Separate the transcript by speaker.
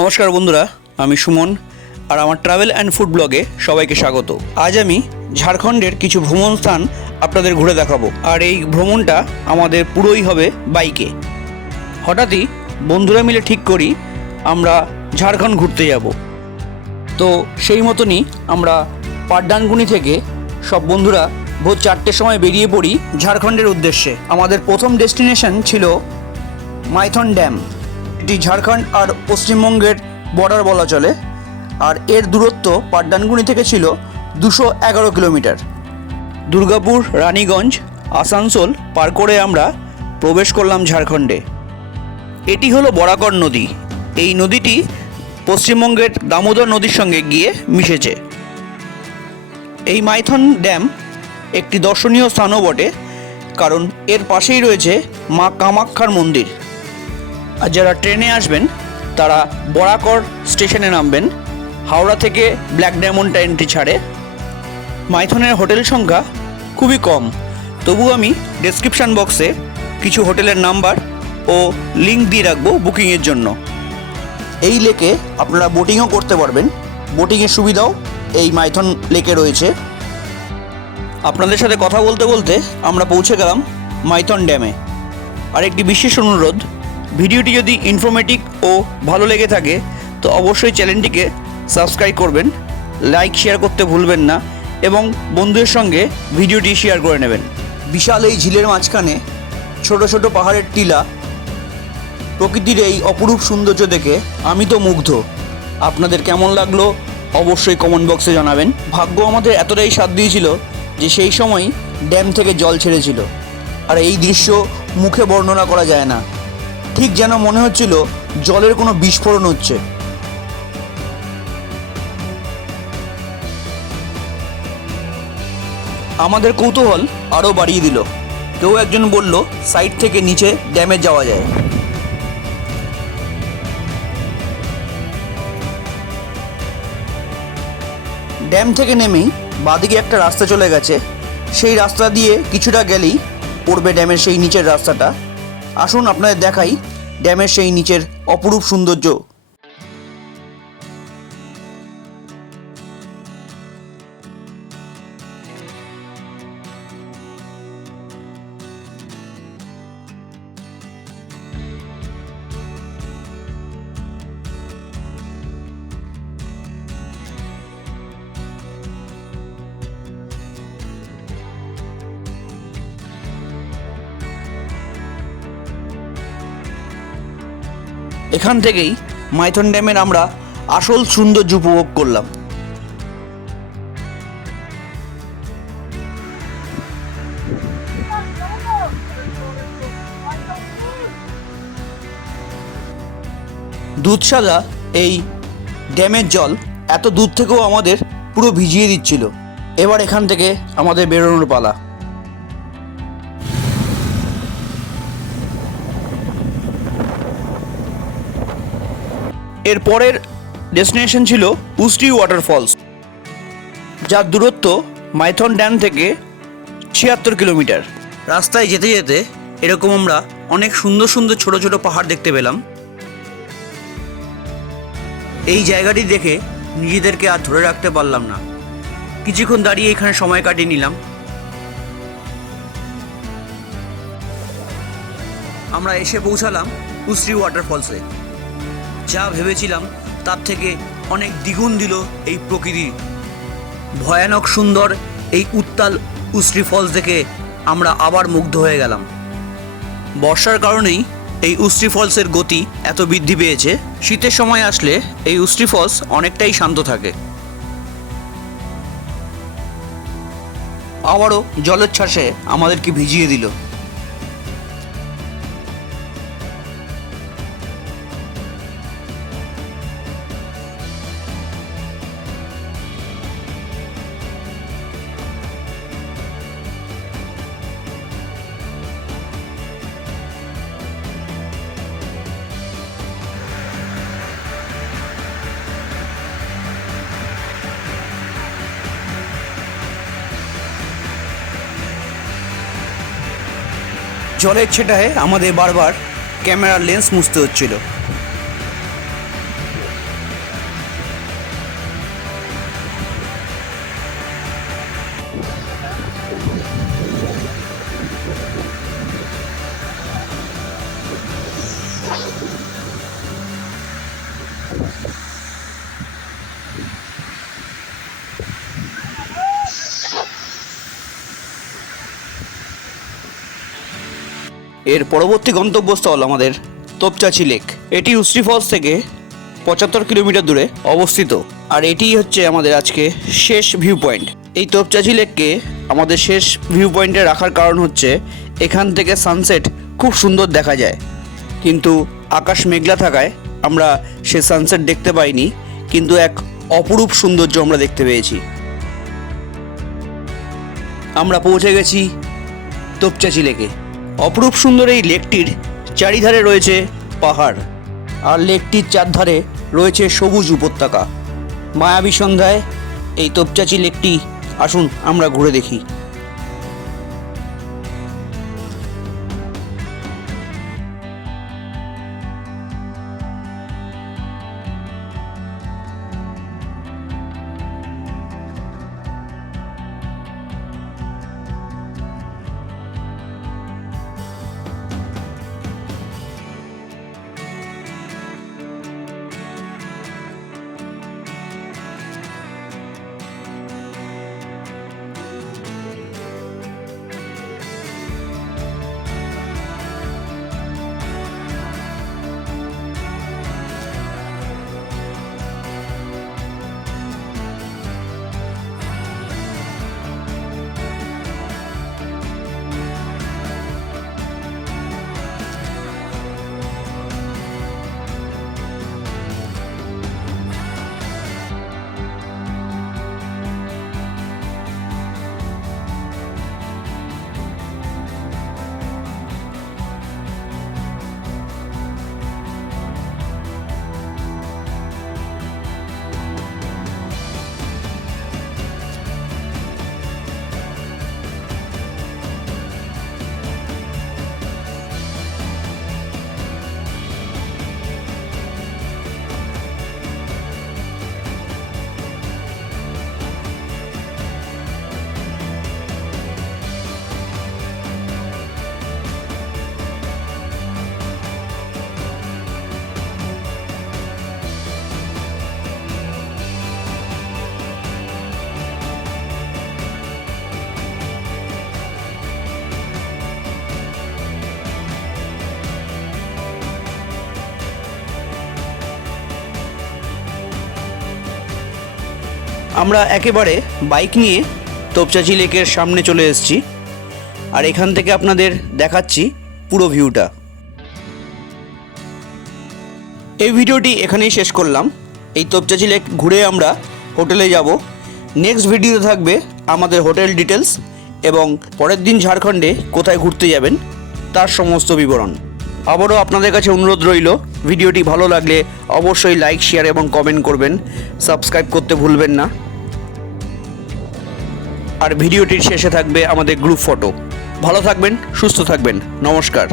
Speaker 1: নমস্কার বন্ধুরা, আমি সুমন, আর আমার ট্রাভেল অ্যান্ড ফুড ব্লগে সবাইকে স্বাগত। আজ আমি ঝাড়খণ্ডের কিছু ভ্রমণ স্থান আপনাদের ঘুরে দেখাবো, আর এই ভ্রমণটা আমাদের পুরোই হবে বাইকে। হঠাৎই বন্ধুরা মিলে ঠিক করি, আমরা ঝাড়খণ্ড ঘুরতে যাব। তো সেই মতনই আমরা পাড্ডানগুনি থেকে সব বন্ধুরা ভোর চারটের সময় বেরিয়ে পড়ি ঝাড়খণ্ডের উদ্দেশ্যে। আমাদের প্রথম ডেস্টিনেশন ছিল মাইথন ড্যাম। এটি ঝাড়খণ্ড আর পশ্চিমবঙ্গের বর্ডার বলা চলে। আর এর দূরত্ব পাড্ডানগুনি থেকে ছিল দুশো এগারো কিলোমিটার। দুর্গাপুর, রানীগঞ্জ, আসানসোল পার করে আমরা প্রবেশ করলাম ঝাড়খণ্ডে। এটি হলো বরাকর নদী। এই নদীটি পশ্চিমবঙ্গের দামোদর নদীর সঙ্গে গিয়ে মিশেছে। এই মাইথন ড্যাম একটি দর্শনীয় স্থানও বটে, কারণ এর পাশেই রয়েছে মা কামাক্ষার মন্দির। আর যারা ট্রেনে আসবেন, তারা বরাকর স্টেশনে নামবেন। হাওড়া থেকে ব্ল্যাক ডায়মন্ড ট্রেনটি ছাড়ে। মাইথনের হোটেল সংখ্যা খুবই কম। তবু আমি ডেসক্রিপশান বক্সে কিছু হোটেলের নাম্বার ও লিঙ্ক দিয়ে রাখব বুকিংয়ের জন্য। এই লেকে আপনারা বোটিংও করতে পারবেন। বোটিংয়ের সুবিধাও এই মাইথন লেকে রয়েছে। আপনাদের সাথে কথা বলতে বলতে আমরা পৌঁছে গেলাম মাইথন ড্যামে। আর একটি বিশেষ অনুরোধ ভিডিওটি যদি ইনফরমেটিভ ও ভালো লেগে থাকে, তো অবশ্যই চ্যানেলটিকে সাবস্ক্রাইব করবেন লাইক শেয়ার করতে ভুলবেন না, এবং বন্ধুদের সঙ্গে ভিডিওটি শেয়ার করে নেবেন। বিশাল এই ঝিলের মাঝখানে ছোট ছোট পাহাড়ের টিলা, প্রকৃতির এই অপরূপ সৌন্দর্য দেখে আমি তো মুগ্ধ। আপনাদের কেমন লাগল অবশ্যই কমেন্ট বক্সে জানাবেন। ভাগ্য আমাদের এতটাই সাথ দিয়েছিল যে সেই সময় ড্যাম থেকে জল ছেড়েছিল। আর এই দৃশ্য মুখে বর্ণনা করা যায় না। ঠিক যেন মনে হচ্ছিল জলের কোনো বিস্ফোরণ হচ্ছে। আমাদের কৌতূহল আরও বাড়িয়ে দিল। কেউ একজন বলল, সাইড থেকে নিচে ড্যামে যাওয়া যায়। ড্যাম থেকে নেমেই বাদিকে একটা রাস্তা চলে গেছে। সেই রাস্তা দিয়ে কিছুটা গেলেই পড়বে ড্যামের সেই নিচের রাস্তাটা। আসুন আপনাদের দেখাই ড্যামের সেই নিচের অপরূপ সৌন্দর্য। এখান থেকেই মাইথন ড্যামের আমরা আসল সৌন্দর্য উপভোগ করলাম। দুধসাদা এই ড্যামের জল এত দূর থেকেও আমাদের পুরো ভিজিয়ে দিচ্ছিল। এবার এখান থেকে আমাদের বেরোনোর পালা। এর পরের ডেস্টিনেশন ছিল উস্টি ওয়াটারফলস যার দূরত্ব মাইথন ড্যাম থেকে ছিয়াত্তর কিলোমিটার। রাস্তায় যেতে যেতে এরকম আমরা অনেক সুন্দর সুন্দর ছোট ছোট পাহাড় দেখতে পেলাম। এই জায়গাটি দেখে নিজেদেরকে আর ধরে রাখতে পারলাম না। কিছুক্ষণ দাঁড়িয়ে এখানে সময় কাটিয়ে নিলাম। আমরা এসে পৌঁছালাম উস্রি ওয়াটারফলসে। যা ভেবেছিলাম, তার থেকে অনেক দ্বিগুণ দিল এই প্রকৃতি ভয়ানক সুন্দর এই উত্তাল উশ্রী ফলস দেখে আমরা আবার মুগ্ধ হয়ে গেলাম। বর্ষার কারণেই এই উশ্রী ফলসের গতি এত বৃদ্ধি পেয়েছে। শীতের সময় আসলে এই উশ্রী ফলস অনেকটাই শান্ত থাকে। আবারও জলোচ্ছ্বাসে আমাদেরকে ভিজিয়ে দিল। জলের ছেটায় আমাদের বারবার ক্যামেরার লেন্স মুছতে হচ্ছিল। এর পরবর্তী গন্তব্যস্থল আমাদের তোপচাচি লেক। এটি উশ্রী ফলস থেকে পঁচাত্তর কিলোমিটার দূরে অবস্থিত। আর এটি হচ্ছে আমাদের আজকে শেষ ভিউ পয়েন্ট এই তোপচাচি লেককে আমাদের শেষ ভিউ পয়েন্টে রাখার কারণ হচ্ছে এখান থেকে সানসেট খুব সুন্দর দেখা যায়। কিন্তু আকাশ মেঘলা থাকায় আমরা সে সানসেট দেখতে পাইনি, কিন্তু এক অপরূপ সৌন্দর্য আমরা দেখতে পেয়েছি। আমরা পৌঁছে গেছি তোপচাচি লেকে। অপরূপ সুন্দর এই লেকটির চারিধারে রয়েছে পাহাড়। আর লেকটির চারধারে রয়েছে সবুজ উপত্যকা। মায়াবী সন্ধ্যায় এই তোপচাচি লেকটি। আসুন আমরা ঘুরে দেখি। আমরা একেবারে বাইক নিয়ে তোপচাচি লেকের সামনে চলে এসেছি। আর এখান থেকে আপনাদের দেখাচ্ছি পুরো ভিউটা। এই ভিডিওটি এখানেই শেষ করলাম। এই তোপচাচি লেক ঘুরে আমরা হোটেলে যাব। নেক্সট ভিডিওতে থাকবে আমাদের হোটেল ডিটেলস এবং পরের দিন ঝাড়খণ্ডে কোথায় ঘুরতে যাবেন তার সমস্ত বিবরণ। আবারও আপনাদের কাছে অনুরোধ রইল, ভিডিওটি ভালো লাগলে অবশ্যই লাইক, শেয়ার এবং কমেন্ট করবেন। সাবস্ক্রাইব করতে ভুলবেন না। আর ভিডিওটির শেষে থাকবে আমাদের গ্রুপ ফটো ভালো থাকবেন সুস্থ থাকবেন। নমস্কার।